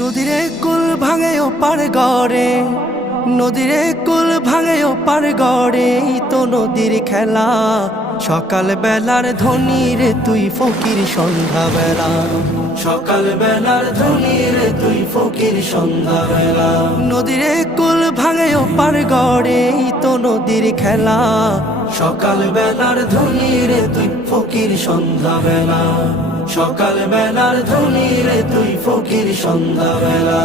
নদীরে কুল ভাঙে ও পার গড়ে, নদীরে কুল ভাঙে ও পার গড়ে, তো নদীর খেলা। সকাল বেলার ধনী রে তুই ফকির সন্ধ্যা বেলা, সকাল বেলার ধনী রে তুই ফকির সন্ধ্যা বেলা। নদীরে কুল ভাঙে ও পার গড়ে, তো নদীর খেলা। সকাল বেলার ধনী রে তুই ফকির সন্ধ্যা বেলা, সকাল বেলার ধনী রে তুই ফকির সন্ধ্যা বেলা।